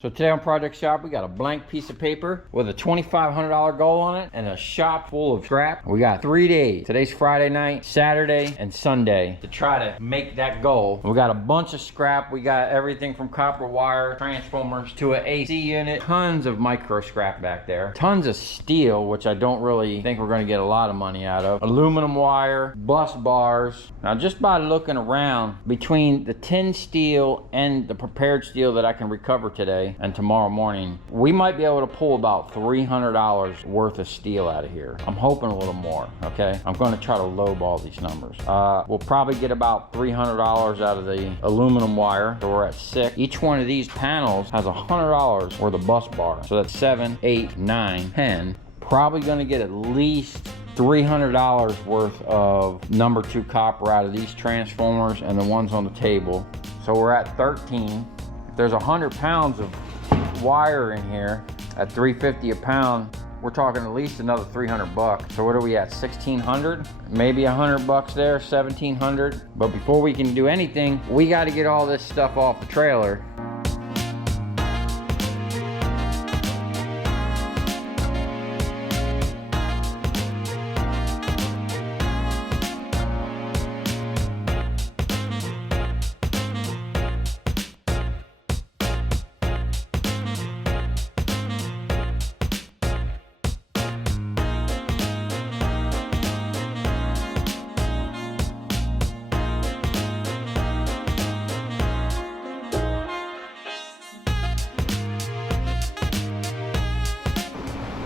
So today on Project Shop, we got a blank piece of paper with a $2,500 goal on it and a shop full of scrap. We got 3 days. Today's Friday night, Saturday, and Sunday to try to make that goal. We got a bunch of scrap. We got everything from copper wire, transformers, to an AC unit. Tons of micro scrap back there. Tons of steel, which I don't really think we're gonna get a lot of money out of. Aluminum wire, bus bars. Now just by looking around, between the tin steel and the prepared steel that I can recover today, and tomorrow morning, we might be able to pull about $300 worth of steel out of here. I'm hoping a little more, okay? I'm gonna try to lowball these numbers. We'll probably get about $300 out of the aluminum wire, so we're at 6. Each one of these panels has $100 worth of bus bar. So that's 7, 8, 9, 10. Probably gonna get at least $300 worth of number 2 copper out of these transformers and the ones on the table. So we're at 13. There's 100 pounds of wire in here at $3.50 a pound. We're talking at least another 300 bucks. So what are we at, 1,600? Maybe 100 bucks there, 1,700. But before we can do anything, we got to get all this stuff off the trailer.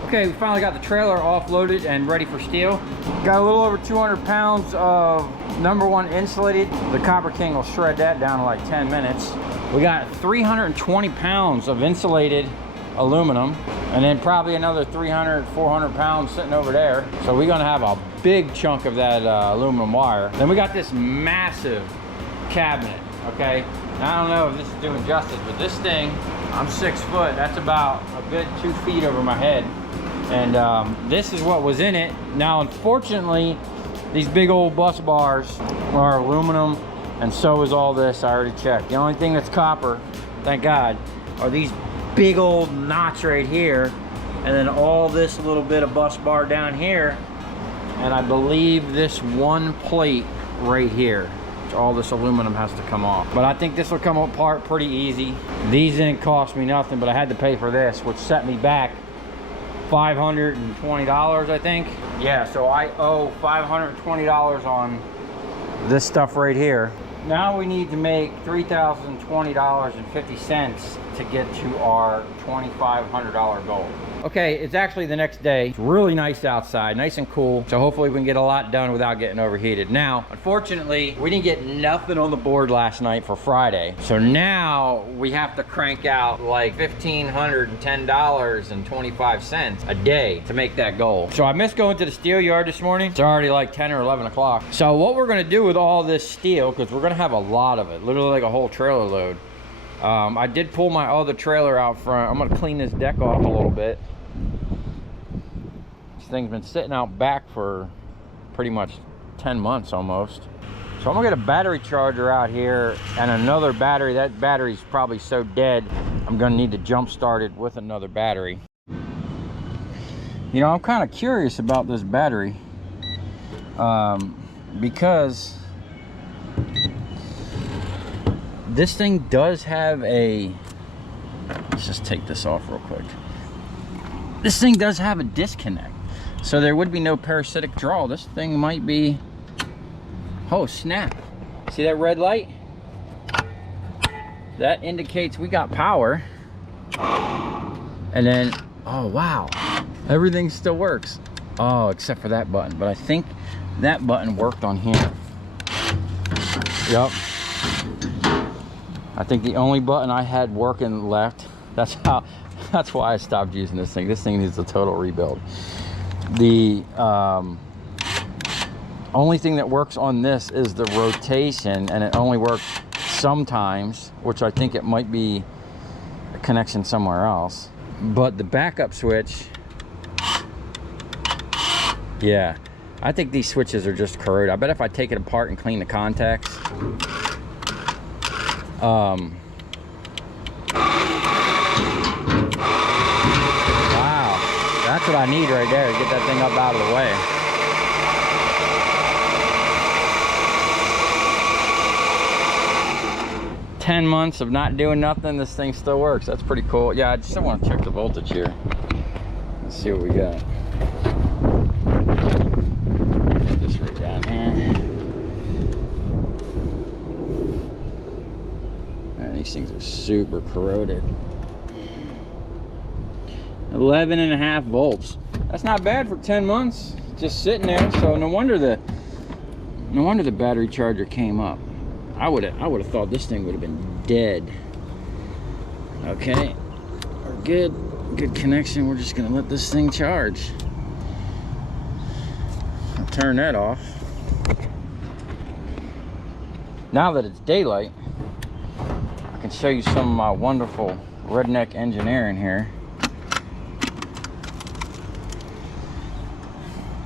Okay, we finally got the trailer offloaded and ready for steel. Got a little over 200 pounds of number 1 insulated. The Copper King will shred that down in like 10 minutes. We got 320 pounds of insulated aluminum, and then probably another 300, 400 pounds sitting over there. So we're gonna have a big chunk of that aluminum wire. Then we got this massive cabinet, okay? Now, I don't know if this is doing justice, but this thing, I'm 6 foot. That's about a good 2 feet over my head. And this is what was in it. Now, unfortunately, these big old bus bars are aluminum, and so is all this. I already checked. The only thing that's copper, thank God, are these big old knots right here, and then all this little bit of bus bar down here, and I believe this one plate right here. All this aluminum has to come off, but I think this will come apart pretty easy. These didn't cost me nothing, but I had to pay for this, which set me back $520, I think. Yeah, so I owe $520 on this stuff right here. Now we need to make $3,020.50 to get to our $2,500 goal. Okay, it's actually the next day. It's really nice outside, nice and cool. So hopefully we can get a lot done without getting overheated. Now, unfortunately, we didn't get nothing on the board last night for Friday. So now we have to crank out like $1,510.25 a day to make that goal. So I missed going to the steel yard this morning. It's already like 10 or 11 o'clock. So what we're gonna do with all this steel, because we're gonna have a lot of it, literally like a whole trailer load. I did pull my other trailer out front. I'm gonna clean this deck off a little bit. This thing's been sitting out back for pretty much 10 months almost. So I'm gonna get a battery charger out here and another battery. That battery's probably so dead, I'm gonna need to jump start it with another battery. You know, I'm kind of curious about this battery because this thing does have a, let's just take this off real quick. This thing does have a disconnect, so there would be no parasitic draw. This thing might be, oh snap. See that red light? That indicates we got power. And then, oh wow, everything still works. Oh, except for that button, but I think that button worked on here. Yep. I think the only button I had working left. That's why I stopped using this thing. This thing needs a total rebuild. The only thing that works on this is the rotation, and it only works sometimes, which I think it might be a connection somewhere else. But the backup switch, yeah, I think these switches are just corroded. I bet if I take it apart and clean the contacts, That's what I need right there to get that thing up out of the way. "10 months of not doing nothing, this thing still works." That's pretty cool. Yeah, I just want to check the voltage here. Let's see what we got. Put this right down here. Man, these things are super corroded. 11.5 volts. That's not bad for 10 months just sitting there. So no wonder the battery charger came up. I would have thought this thing would have been dead. Okay, we're good connection. We're just gonna let this thing charge. I'll turn that off. Now that it's daylight, I can show you some of my wonderful redneck engineering here.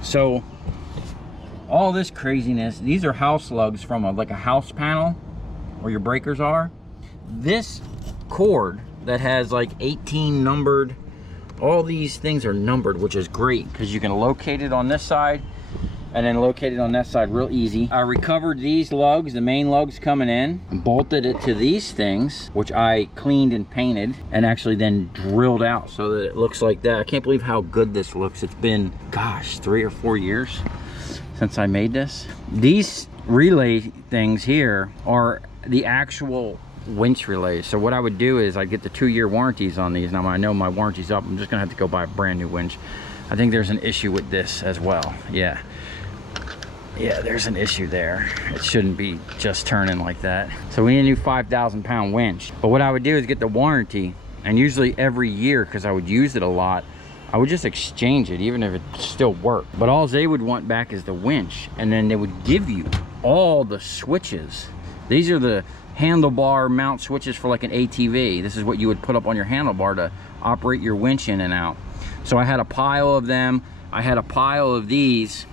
So all this craziness, these are house lugs from like a house panel where your breakers are. This cord that has like 18 numbered, all these things are numbered, which is great because you can locate it on this side and then locate it on that side real easy. I recovered these lugs, the main lugs coming in, and bolted it to these things, which I cleaned and painted and actually then drilled out so that it looks like that. I can't believe how good this looks. It's been, gosh, 3 or 4 years since I made this. These relay things here are the actual winch relays. So what I would do is I'd get the 2-year warranties on these. Now I know my warranty's up. I'm just gonna have to go buy a brand new winch. I think there's an issue with this as well. Yeah, there's an issue there. It shouldn't be just turning like that. So we need a new 5,000-pound winch. But what I would do is get the warranty, and usually every year, because I would use it a lot, I would just exchange it even if it still worked. But all they would want back is the winch, and then they would give you all the switches. These are the handlebar mount switches for like an ATV. This is what you would put up on your handlebar to operate your winch in and out. So I had a pile of them. I had a pile of these,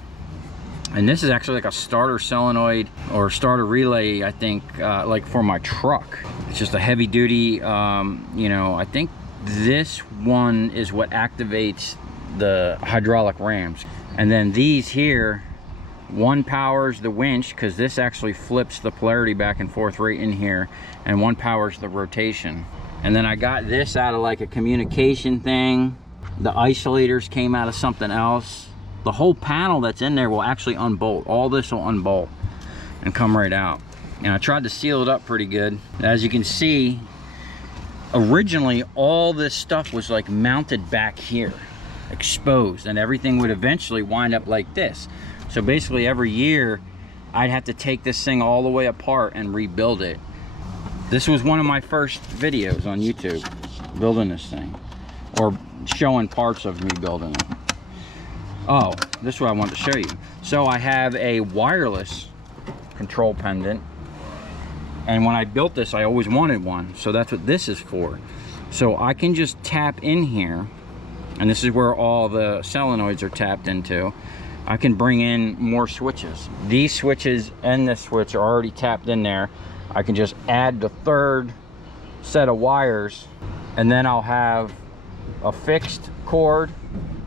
and this is actually like a starter solenoid or starter relay, I think, like for my truck. It's just a heavy duty, you know, I think this one is what activates the hydraulic rams. And then these here, one powers the winch, because this actually flips the polarity back and forth right in here, and one powers the rotation. And then I got this out of like a communication thing. The isolators came out of something else. The whole panel that's in there will actually unbolt. All this will unbolt and come right out. And I tried to seal it up pretty good. As you can see, originally all this stuff was like mounted back here, exposed, and everything would eventually wind up like this. So basically every year I'd have to take this thing all the way apart and rebuild it. This was one of my first videos on YouTube, building this thing, or showing parts of me building it. Oh, this is what I wanted to show you. So I have a wireless control pendant, and when I built this, I always wanted one. So that's what this is for. So I can just tap in here, and this is where all the solenoids are tapped into. I can bring in more switches. These switches and this switch are already tapped in there. I can just add the third set of wires, and then I'll have a fixed cord.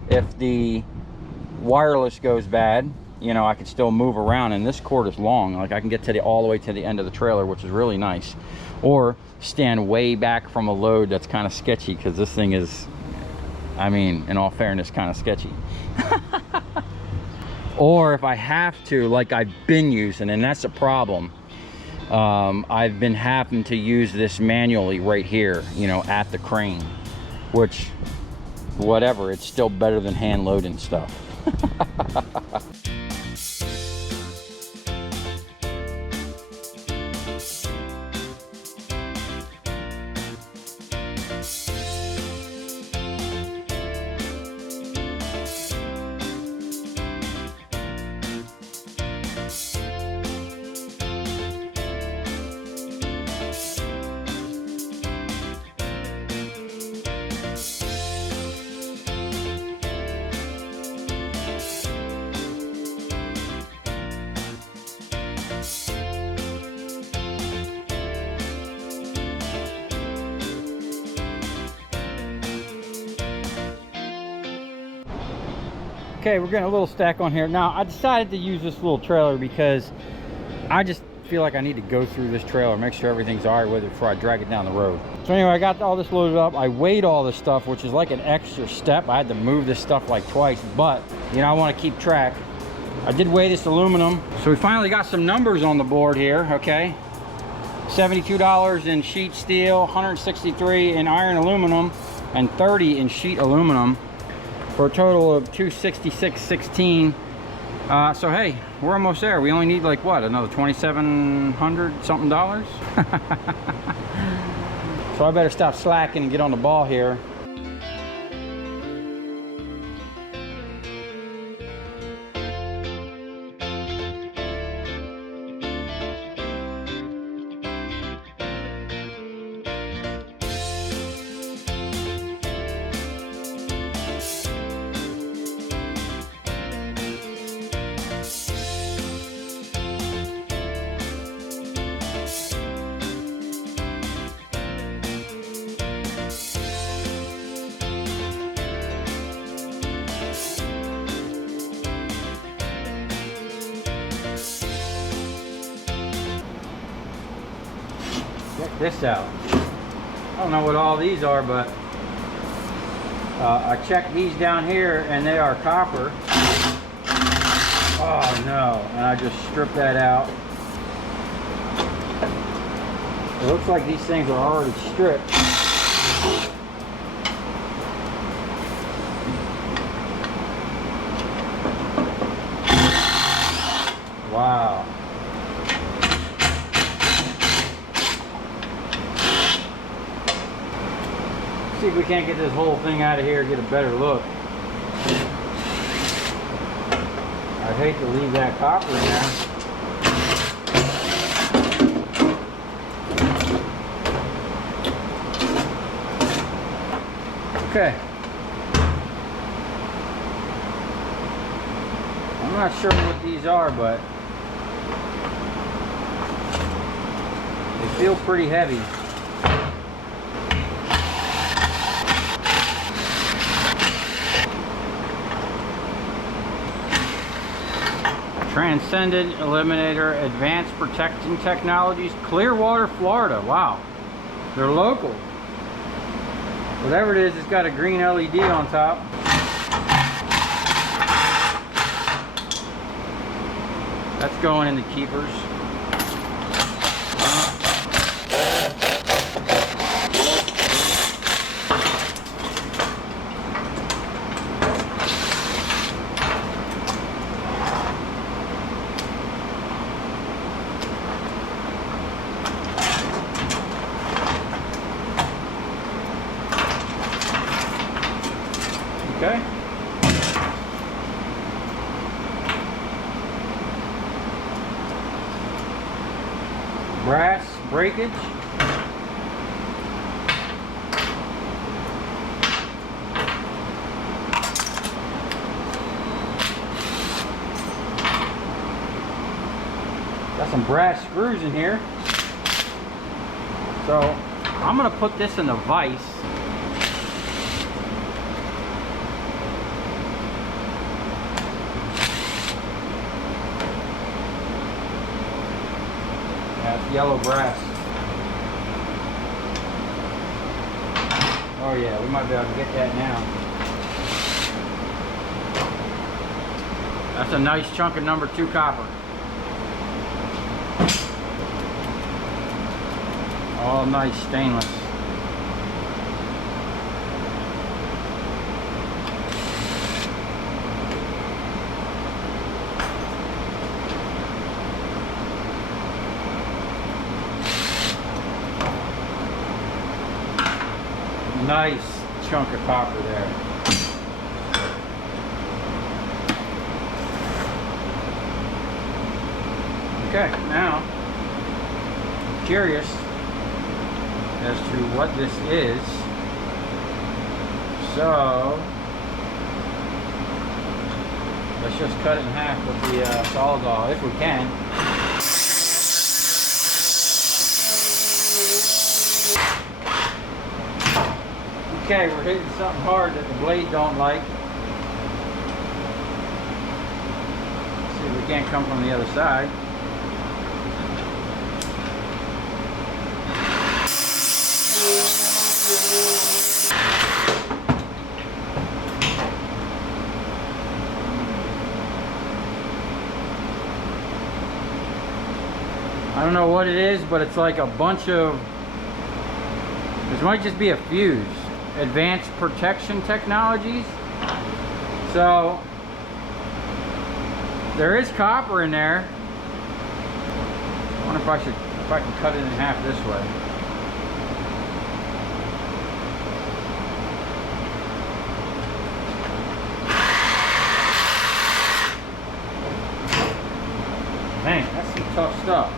If the wireless goes bad, you know, I can still move around, and this cord is long. Like I can get to all the way to the end of the trailer, which is really nice. Or stand way back from a load that's kind of sketchy, because this thing is, I mean, in all fairness, kind of sketchy. Or if I have to, like I've been using, and that's a problem, I've been having to use this manually right here, you know, at the crane, which, whatever, it's still better than hand loading stuff. Okay, we're getting a little stack on here. Now, I decided to use this little trailer because I just feel like I need to go through this trailer, make sure everything's all right with it before I drag it down the road. So anyway, I got all this loaded up. I weighed all this stuff, which is like an extra step. I had to move this stuff like twice, but you know, I want to keep track. I did weigh this aluminum. So we finally got some numbers on the board here, okay? $72 in sheet steel, $163 in iron aluminum, and $30 in sheet aluminum, for a total of $266.16. So hey, we're almost there. We only need like what, another $2,700 something dollars? So I better stop slacking and get on the ball here. Check this out. I don't know what all these are, but I checked these down here and they are copper. Oh no, and I just stripped that out. It looks like these things are already stripped. Wow. See if we can't get this whole thing out of here, get a better look. I'd hate to leave that copper in there. Okay. I'm not sure what these are, but they feel pretty heavy. Transcendent Eliminator Advanced Protection Technologies, Clearwater, Florida. Wow, they're local. Whatever it is, it's got a green LED on top. That's going in the keepers. Okay. Brass breakage. Got some brass screws in here. So I'm gonna put this in the vise. That's yellow brass. Oh yeah, we might be able to get that now. That's a nice chunk of number 2 copper. All nice stainless. Nice chunk of copper there. Okay, now, curious as to what this is. So, let's just cut it in half with the Sawzall, if we can. Okay, we're hitting something hard that the blade don't like. can't come from the other side. I don't know what it is, but it's like a bunch of, this might just be a fuse. Advanced protection technologies. So there is copper in there. I wonder if I can cut it in half this way. Man, that's some tough stuff.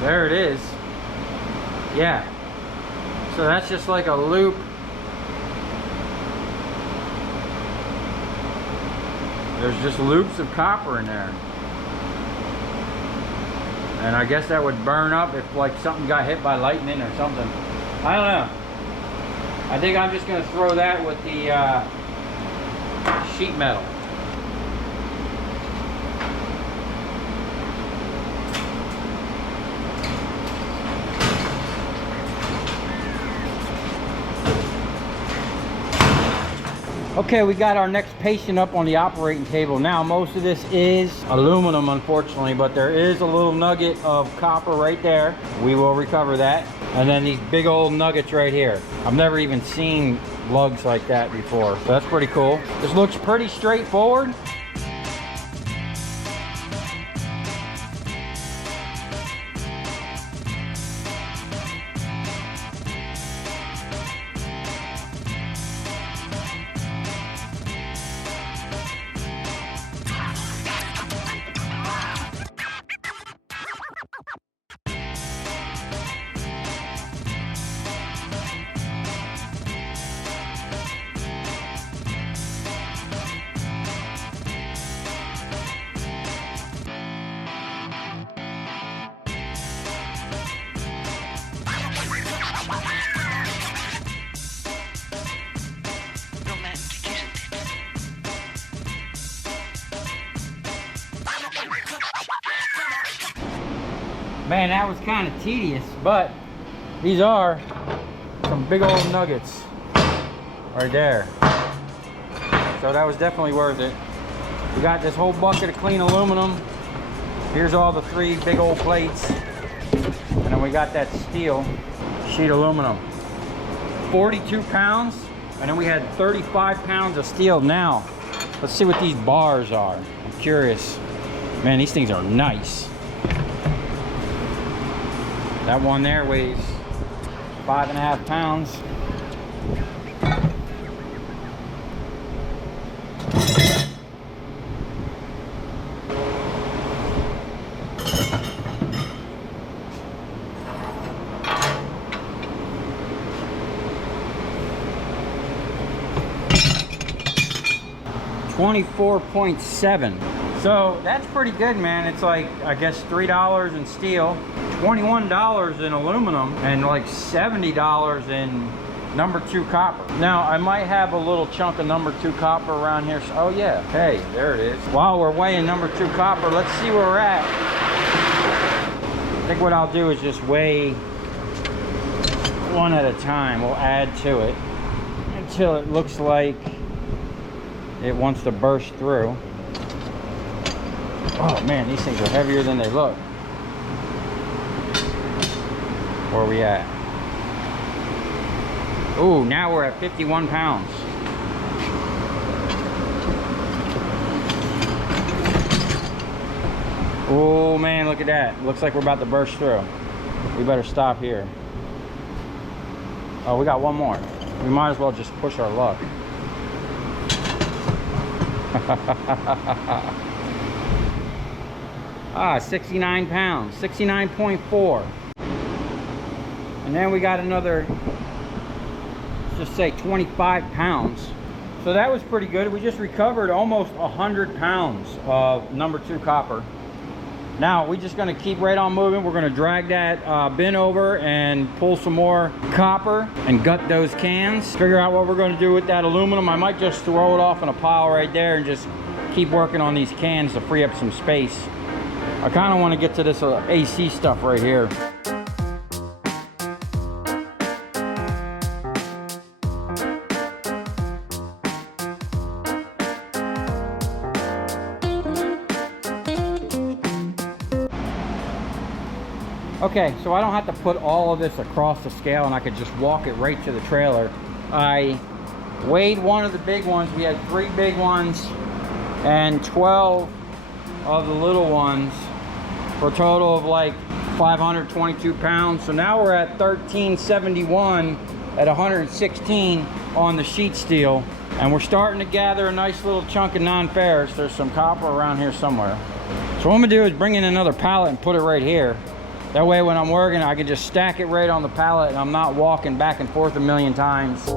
There it is. Yeah. So that's just like a loop. There's just loops of copper in there. And I guess that would burn up if like something got hit by lightning or something. I don't know. I think I'm just gonna throw that with the sheet metal. Okay, we got our next patient up on the operating table. Now, most of this is aluminum, unfortunately, but there is a little nugget of copper right there. We will recover that. And then these big old nuggets right here. I've never even seen lugs like that before, so that's pretty cool. This looks pretty straightforward. Man, that was kind of tedious, but these are some big old nuggets right there. So that was definitely worth it. We got this whole bucket of clean aluminum. Here's all the 3 big old plates. And then we got that steel sheet aluminum. 42 pounds, and then we had 35 pounds of steel. Now, let's see what these bars are. I'm curious. Man, these things are nice. That one there weighs 5.5 pounds. $24.7. So that's pretty good, man. It's like, I guess $3 in steel, $21 in aluminum, and like $70 in number 2 copper. Now, I might have a little chunk of number 2 copper around here. Oh yeah, hey, there it is. While we're weighing number 2 copper, let's see where we're at. I think what I'll do is just weigh one at a time. We'll add to it until it looks like it wants to burst through. Oh man, these things are heavier than they look. Where are we at? Ooh, now we're at 51 pounds. Oh man, look at that. Looks like we're about to burst through. We better stop here. Oh, we got one more. We might as well just push our luck. Ah, 69 pounds, 69.4. And then we got another, let's just say 25 pounds. So that was pretty good. We just recovered almost 100 pounds of number 2 copper. Now we're just gonna keep right on moving. We're gonna drag that bin over and pull some more copper and gut those cans. Figure out what we're gonna do with that aluminum. I might just throw it off in a pile right there and just keep working on these cans to free up some space. I kind of want to get to this AC stuff right here. Okay, so I don't have to put all of this across the scale and I could just walk it right to the trailer. I weighed one of the big ones. We had 3 big ones and 12 of the little ones for a total of like 522 pounds. So now we're at 1371 at 116 on the sheet steel. And we're starting to gather a nice little chunk of non-ferrous. There's some copper around here somewhere. So what I'm gonna do is bring in another pallet and put it right here. That way when I'm working, I can just stack it right on the pallet and I'm not walking back and forth a million times.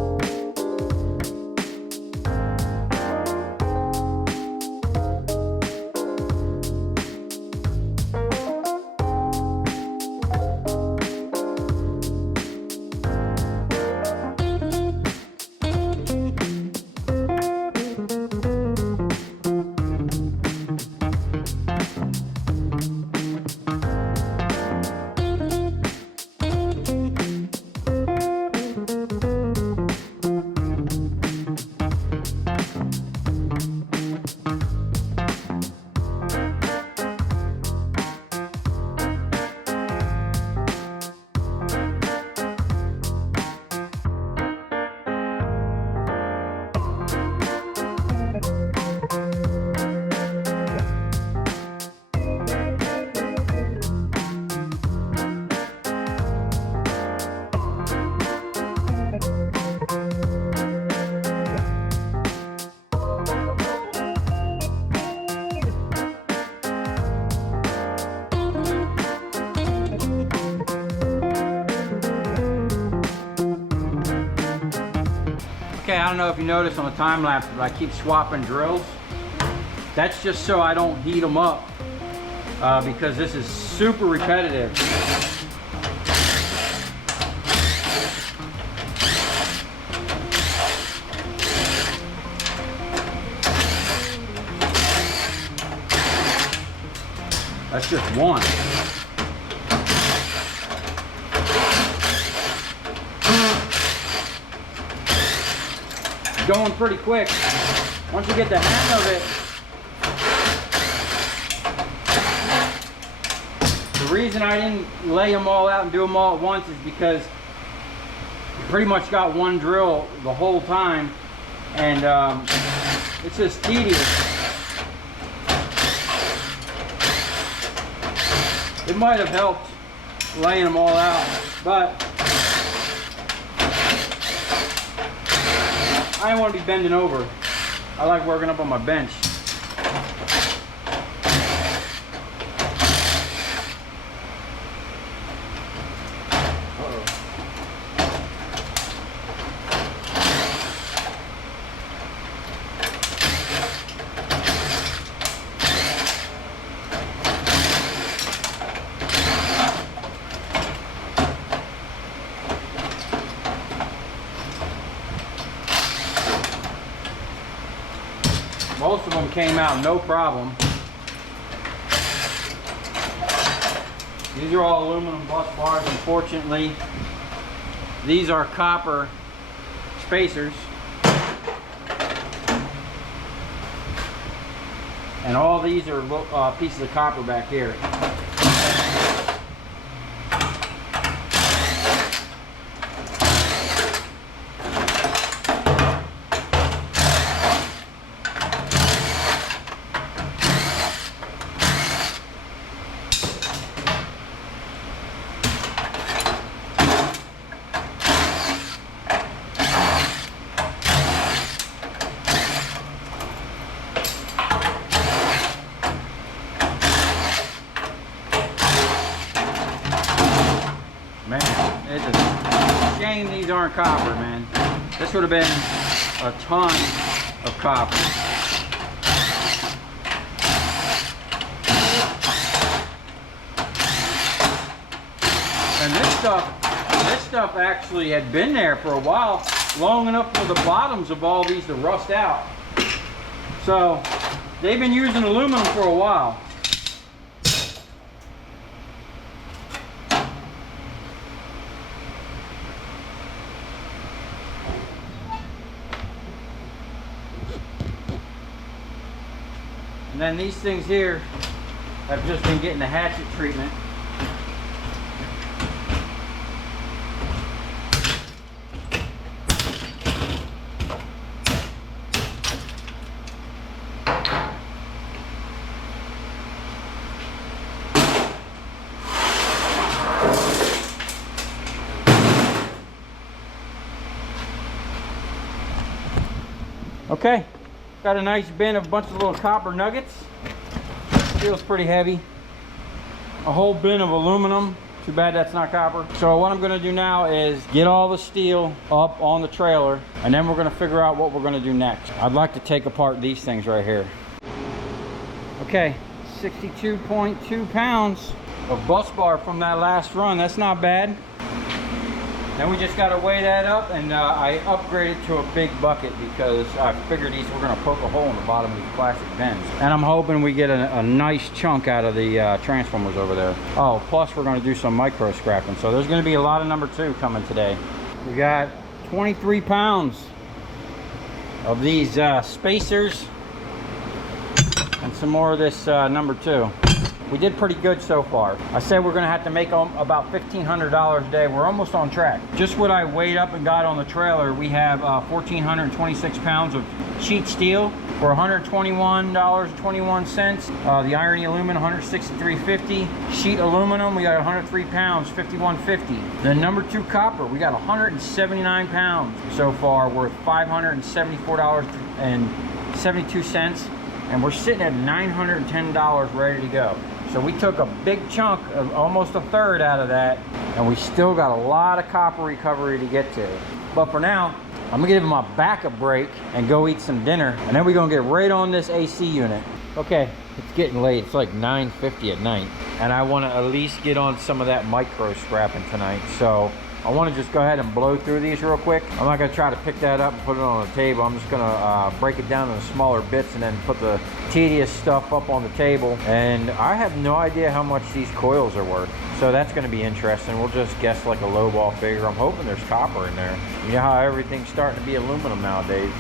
Okay, I don't know if you noticed on the time lapse, but I keep swapping drills. That's just so I don't heat them up because this is super repetitive. That's just one. Going pretty quick. Once you get the hang of it. The reason I didn't lay them all out and do them all at once is because you pretty much got one drill the whole time, and it's just tedious. It might have helped laying them all out, but I don't want to be bending over. I like working up on my bench. Most of them came out no problem. These are all aluminum bus bars, unfortunately. These are copper spacers. And all these are pieces of copper back here. These aren't copper, man. This would have been a ton of copper. And this stuff actually had been there for a while, long enough for the bottoms of all these to rust out. So they've been using aluminum for a while. And then these things here have just been getting the hatchet treatment. Okay, got a nice bin of a bunch of little copper nuggets. Feels pretty heavy. A whole bin of aluminum. Too bad that's not copper. So what I'm gonna do now is get all the steel up on the trailer, and then we're gonna figure out what we're gonna do next. I'd like to take apart these things right here. Okay, 62.2 pounds of bus bar from that last run. That's not bad. Then we just got to weigh that up, and I upgraded to a big bucket because I figured these were going to poke a hole in the bottom of these plastic bins. And I'm hoping we get a nice chunk out of the transformers over there. Oh, plus we're going to do some micro scrapping. So there's going to be a lot of number 2 coming today. We got 23 pounds of these spacers and some more of this number 2. We did pretty good so far. I said we're gonna have to make about $1,500 a day. We're almost on track. Just what I weighed up and got on the trailer, we have 1,426 pounds of sheet steel for $121.21. The irony aluminum, $163.50. Sheet aluminum, we got 103 pounds, $51.50. The number 2 copper, we got 179 pounds so far, worth $574.72. And we're sitting at $910 ready to go. So we took a big chunk of almost a third out of that, and we still got a lot of copper recovery to get to. But for now, I'm gonna give my back a break and go eat some dinner, and then we're gonna get right on this AC unit. Okay, it's getting late. It's like 9:50 at night, and I wanna at least get on some of that micro scrapping tonight. So I want to just go ahead and blow through these real quick. I'm not going to try to pick that up and put it on the table. I'm just going to break it down into smaller bits and then put the tedious stuff up on the table. And I have no idea how much these coils are worth. So that's going to be interesting. We'll just guess like a lowball figure. I'm hoping there's copper in there. You know how everything's starting to be aluminum nowadays.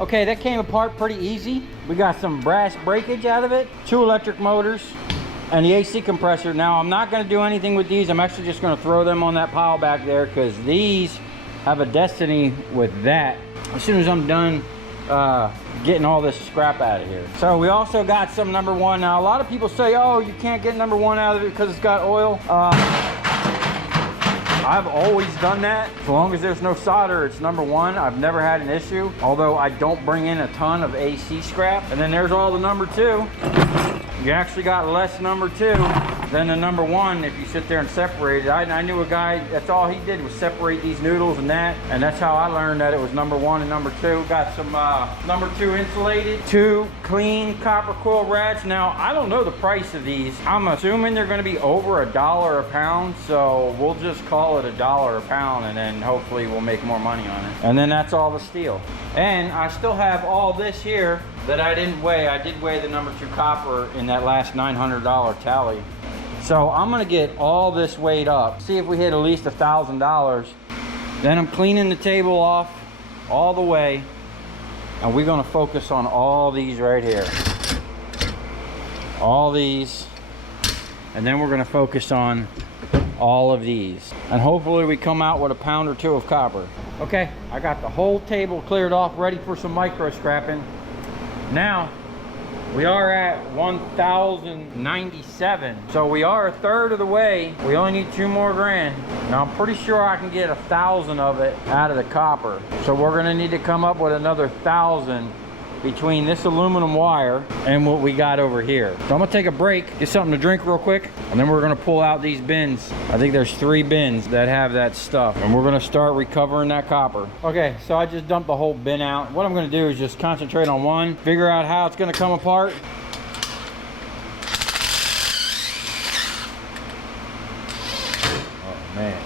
Okay, that came apart pretty easy. We got some brass breakage out of it, 2 electric motors, and the AC compressor. Now, I'm not gonna do anything with these. I'm actually just gonna throw them on that pile back there because these have a destiny with that as soon as I'm done getting all this scrap out of here. So we also got some number 1. Now, a lot of people say, oh, you can't get number 1 out of it because it's got oil. I've always done that. As long as there's no solder, it's number 1. I've never had an issue, although I don't bring in a ton of AC scrap. And then there's all the number 2. You actually got less number 2 than the number one if you sit there and separate it. I knew a guy, that's all he did was separate these noodles and that's how I learned that it was number one and number two. Got some number two insulated, 2 clean copper coil rats. Now, I don't know the price of these. I'm assuming they're gonna be over $1 a pound, so we'll just call it $1 a pound and then hopefully we'll make more money on it. And then that's all the steel. And I still have all this here that I didn't weigh. I did weigh the number 2 copper in that last $900 tally. So I'm gonna get all this weighed up, see if we hit at least $1,000. Then I'm cleaning the table off all the way, and we're gonna focus on all these right here. All these, and then we're gonna focus on all of these. And hopefully we come out with a pound or 2 of copper. Okay, I got the whole table cleared off, ready for some micro scrapping. Now, we are at 1,097. So we are a third of the way. We only need 2 more grand. Now I'm pretty sure I can get 1,000 of it out of the copper. So we're gonna need to come up with another 1,000 between this aluminum wire and what we got over here. So I'm gonna take a break, get something to drink real quick, and then we're gonna pull out these bins. I think there's 3 bins that have that stuff, and we're gonna start recovering that copper. Okay, so I just dumped the whole bin out. What I'm gonna do is just concentrate on one, figure out how it's gonna come apart. Oh man.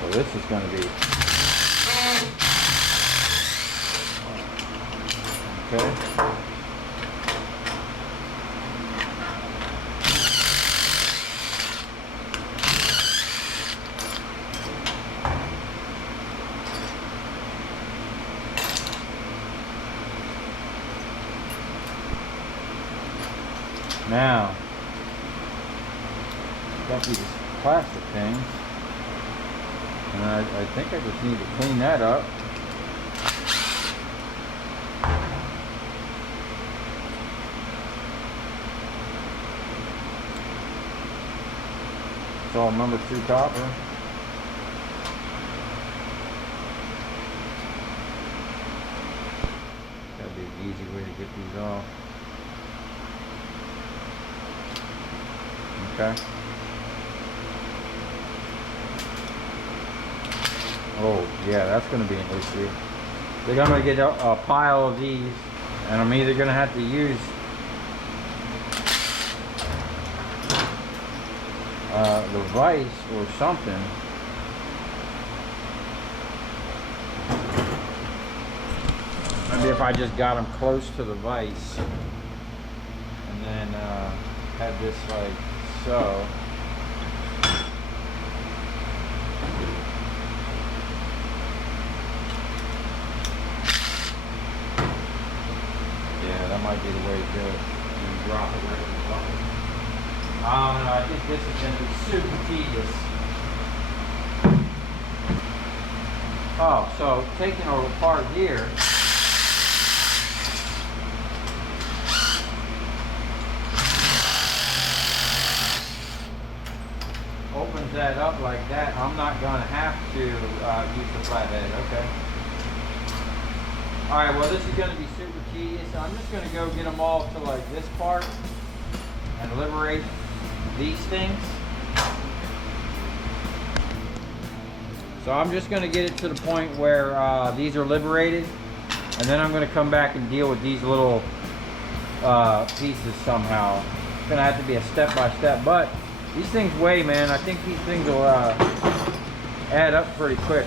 So this is gonna be okay. Now, got these plastic things, and I think I just need to clean that up. It's all number 2 copper. Gotta be an easy way to get these off. Okay. Oh yeah, that's gonna be an issue. I'm gonna get a pile of these, and I'm either gonna have to use the vise or something. Maybe if I just got them close to the vise and then had this like so. Yeah, that might be the way to do it. You drop it right in the bucket. I don't know, I think this is going to be super tedious. Oh, so taking it apart here. Opens that up like that. I'm not going to have to use the flathead. Okay. Alright, well this is going to be super tedious. I'm just going to go get them all to like this part and liberate these things. So I'm just going to get it to the point where these are liberated, and then I'm going to come back and deal with these little pieces somehow. It's going to have to be a step-by-step, but these things weigh, man. I think these things will add up pretty quick.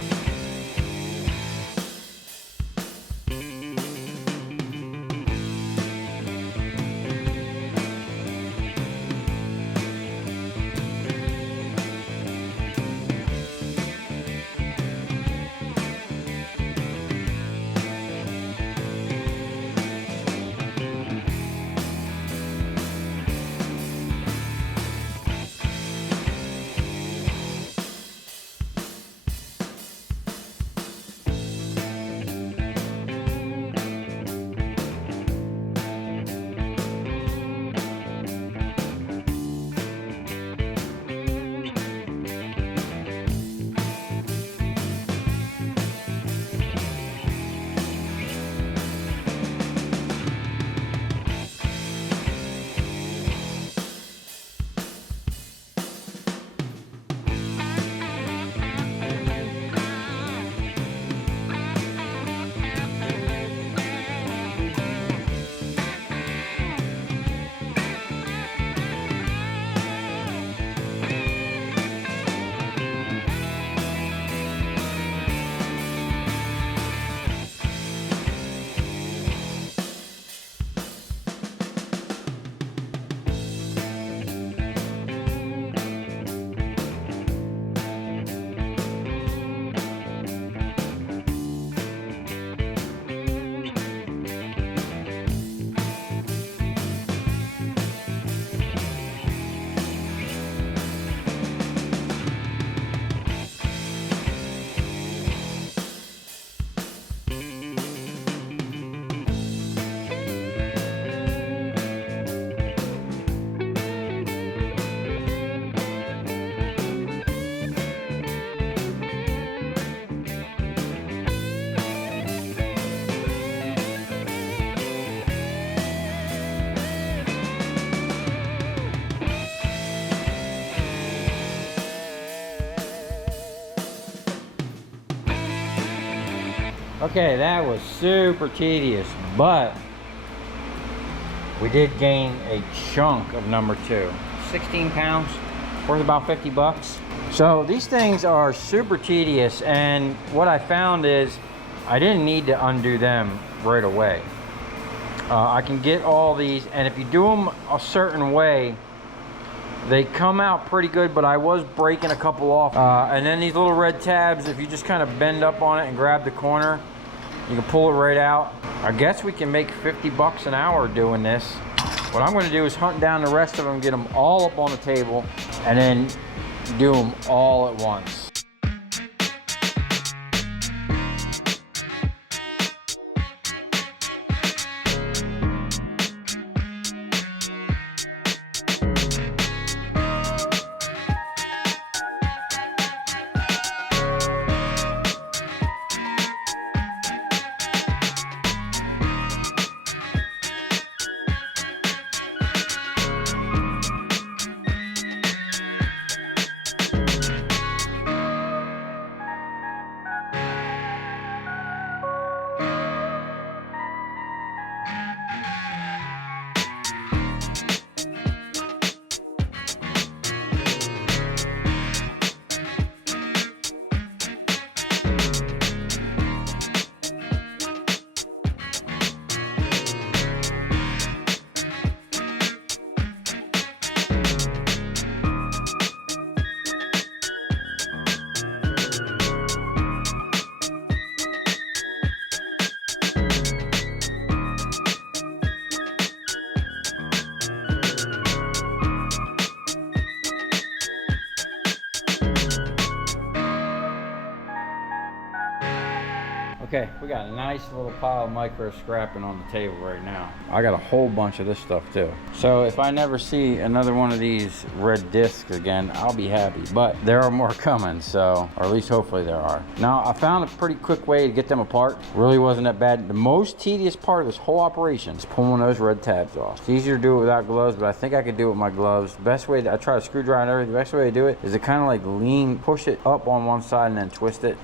Okay, that was super tedious, but we did gain a chunk of number 2. 16 pounds, worth about 50 bucks. So these things are super tedious, and what I found is I didn't need to undo them right away. I can get all these, and if you do them a certain way, they come out pretty good, but I was breaking a couple off. And then these little red tabs, if you just kind of bend up on it and grab the corner, you can pull it right out. I guess we can make 50 bucks an hour doing this. What I'm gonna do is hunt down the rest of them, get them all up on the table, and then do them all at once. Okay, we got a nice little pile of micro scrapping on the table right now. I got a whole bunch of this stuff too. So if I never see another one of these red discs again, I'll be happy. But there are more coming, so, or at least hopefully there are. Now, I found a pretty quick way to get them apart. Really wasn't that bad. The most tedious part of this whole operation is pulling those red tabs off. It's easier to do it without gloves, but I think I could do it with my gloves. The best way, I try to screwdriver and everything, the best way to do it is to kind of like lean, push it up on one side and then twist it.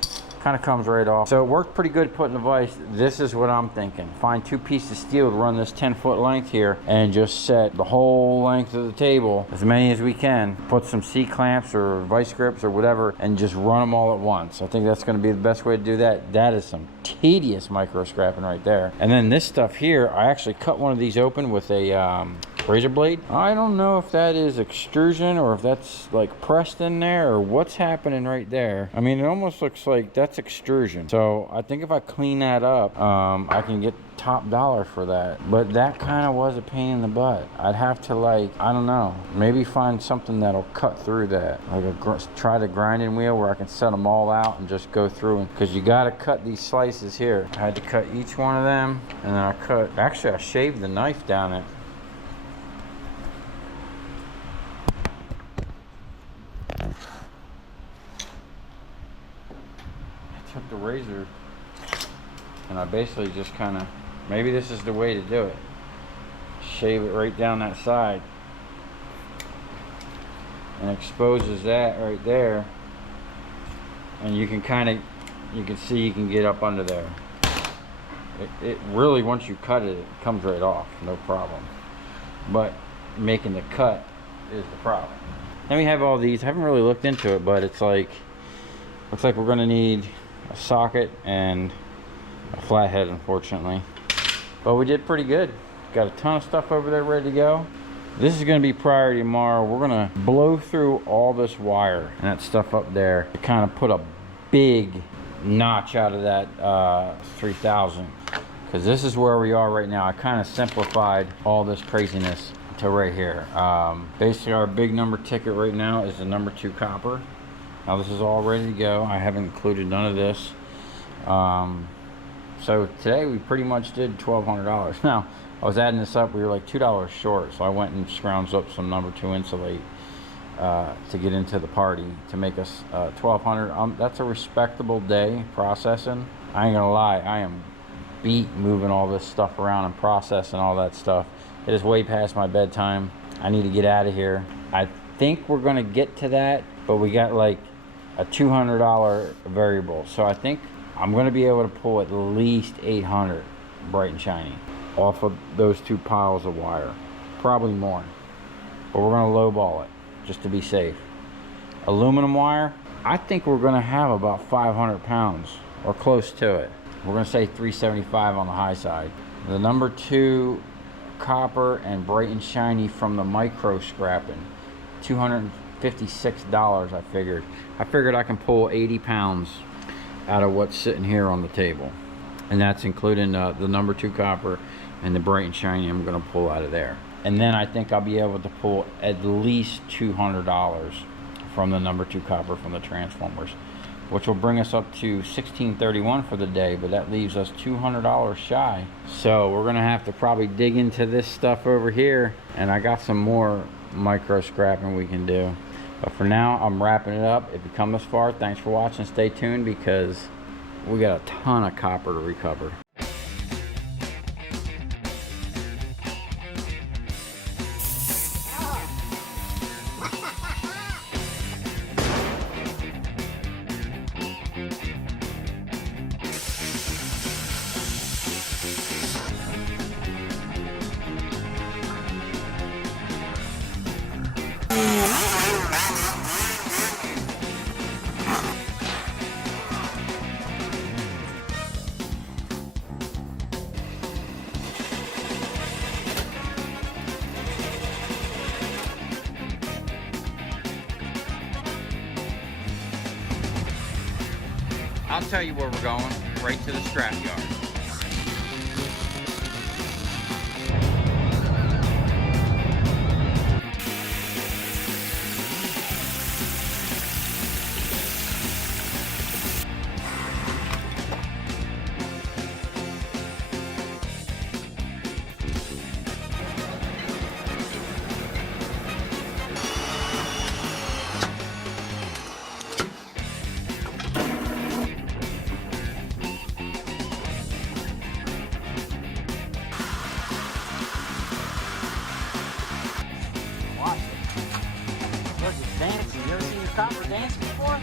Kind of comes right off. So it worked pretty good putting the vise. This is what I'm thinking. Find 2 pieces of steel to run this 10-foot length here and just set the whole length of the table, as many as we can. Put some C-clamps or vice grips or whatever and just run them all at once. I think that's going to be the best way to do that. That is some tedious micro scrapping right there. And then this stuff here, I actually cut one of these open with a razor blade. I don't know if that is extrusion or if that's like pressed in there or what's happening right there. I mean, it almost looks like that's extrusion. So I think if I clean that up, I can get top dollar for that. But that kind of was a pain in the butt. I'd have to, like, I don't know, maybe find something that'll cut through that. Like try the grinding wheel where I can set them all out and just go through. And because you got to cut these slices here. I had to cut each one of them, and then I shaved the knife down it. Took the razor and I basically just kind of, maybe this is the way to do it, shave it right down that side and exposes that right there, and you can kind of, you can see you can get up under there. It really, once you cut it, it comes right off, no problem, but making the cut is the problem. Then we have all these. I haven't really looked into it, but it's like, looks like we're going to need a socket and a flathead, unfortunately, but we did pretty good. Got a ton of stuff over there ready to go. This is going to be priority tomorrow. We're going to blow through all this wire and that stuff up there to kind of put a big notch out of that 3000, because this is where we are right now. I kind of simplified all this craziness to right here. Basically our big number ticket right now is the number 2 copper. Now this is all ready to go. I haven't included none of this. So today we pretty much did $1,200. Now I was adding this up, we were like $2 short, so I went and scrounged up some number 2 insulate to get into the party to make us $1,200. That's a respectable day processing. I ain't gonna lie, I am beat moving all this stuff around and processing all that stuff. It is way past my bedtime. I need to get out of here. I think we're gonna get to that, but we got like a $200 variable. So I think I'm gonna be able to pull at least 800 bright and shiny off of those two piles of wire, probably more, but we're gonna lowball it just to be safe. Aluminum wire, I think we're gonna have about 500 pounds or close to it. We're gonna say 375 on the high side. The number 2 copper and bright and shiny from the micro scrapping, $256. I figured I can pull 80 pounds out of what's sitting here on the table, and that's including the number 2 copper and the bright and shiny I'm gonna pull out of there. And then I think I'll be able to pull at least $200 from the number 2 copper from the transformers, which will bring us up to $1631 for the day, but that leaves us $200 shy. So we're gonna have to probably dig into this stuff over here, and I got some more micro scrapping we can do. But for now, I'm wrapping it up. If you come this far, thanks for watching. Stay tuned because we got a ton of copper to recover. I'll tell you where we're going, right to the scrap yard. Dancing. You ever seen your copper dance before?